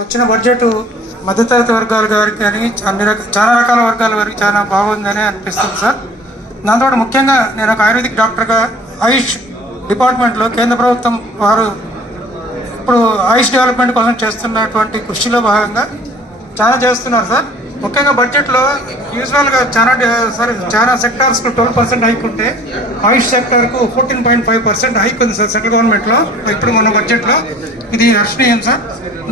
వచ్చిన బడ్జెట్ మధ్యతరగతి వర్గాల వారికి కానీ చాలా రకాల వర్గాల వారికి చాలా బాగుందని అనిపిస్తుంది సార్. దాంతో ముఖ్యంగా నేను ఒక ఆయుర్వేదిక్ డాక్టర్గా ఆయుష్ డిపార్ట్మెంట్లో కేంద్ర ప్రభుత్వం వారు ఇప్పుడు ఆయుష్ డెవలప్మెంట్ కోసం చేస్తున్నటువంటి కృషిలో భాగంగా చాలా చేస్తున్నారు సార్. ముఖ్యంగా బడ్జెట్లో యూజువల్గా చాలా సెక్టార్స్కు 12% హైక్ ఉంటే ఆయుష్ సెక్టార్కు 14.5% హైక్ ఉంది సార్ సెంట్రల్ గవర్నమెంట్లో ఇప్పుడు మన బడ్జెట్లో. ఇది హర్షణీయం సార్.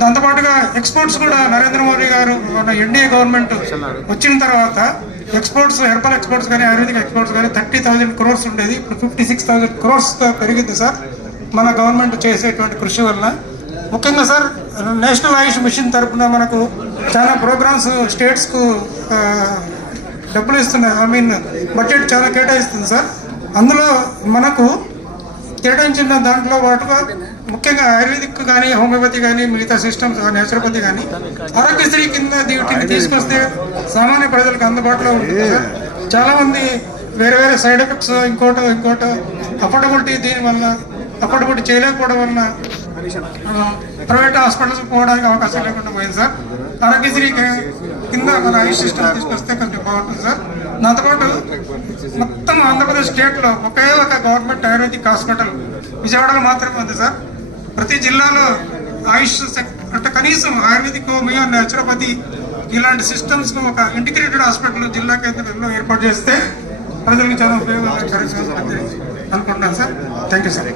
దాంతోపాటుగా ఎక్స్పోర్ట్స్ కూడా నరేంద్ర మోడీ గారు మన ఎన్డీఏ గవర్నమెంట్ వచ్చిన తర్వాత ఎక్స్పోర్ట్స్ హెర్బల్ ఎక్స్పోర్ట్స్ కానీ ఆయుర్వేదిక్ ఎక్స్పోర్ట్స్ కానీ 30,000 crores ఉండేది, ఇప్పుడు 56,000 crores పెరిగింది సార్ మన గవర్నమెంట్ చేసేటువంటి కృషి వల్ల. ముఖ్యంగా సార్ నేషనల్ ఆయుష్ మిషన్ తరఫున మనకు చాలా ప్రోగ్రామ్స్ స్టేట్స్కు డబ్బులు ఇస్తున్నాయి, బడ్జెట్ చాలా కేటాయిస్తుంది సార్. అందులో మనకు కేటాయించిన దాంట్లో పాటుగా ముఖ్యంగా ఆయుర్వేదిక్ కానీ హోమియోపతి కానీ మిగతా సిస్టమ్స్ నేచురోపతి కానీ ఆరోగ్యశ్రీ కింద వీటిని తీసుకొస్తే సామాన్య ప్రజలకు అందుబాటులో ఉంటుంది సార్. చాలామంది వేరే వేరే సైడ్ ఎఫెక్ట్స్ ఇంకోటో అఫోర్డబిలిటీ దీనివల్ల అఫోర్డబిలిటీ చేయలేకపోవడం వలన ప్రైవేట్ హాస్పిటల్స్ పోవడానికి అవకాశం లేకుండా పోయింది సార్. ఆరోగ్యశ్రీ కింద మన ఆయుష్ సిస్టమ్ తీసుకొస్తే కొంచెం బాగుంటుంది సార్. దాంతోపాటు మొత్తం ఆంధ్రప్రదేశ్ స్టేట్లో ఒకే ఒక గవర్నమెంట్ ఆయుర్వేదిక్ హాస్పిటల్ విజయవాడలో మాత్రమే ఉంది సార్. ప్రతి జిల్లాలో ఆయుష్ అంటే కనీసం ఆయుర్వేదిక్ హోమియో నేచురోపతి ఇలాంటి సిస్టమ్స్ ఒక ఇంటిగ్రేటెడ్ హాస్పిటల్ జిల్లా కేంద్రంలో ఏర్పాటు చేస్తే ప్రజలకు చాలా ఉపయోగం అనుకుంటున్నాను సార్. Thank you sir.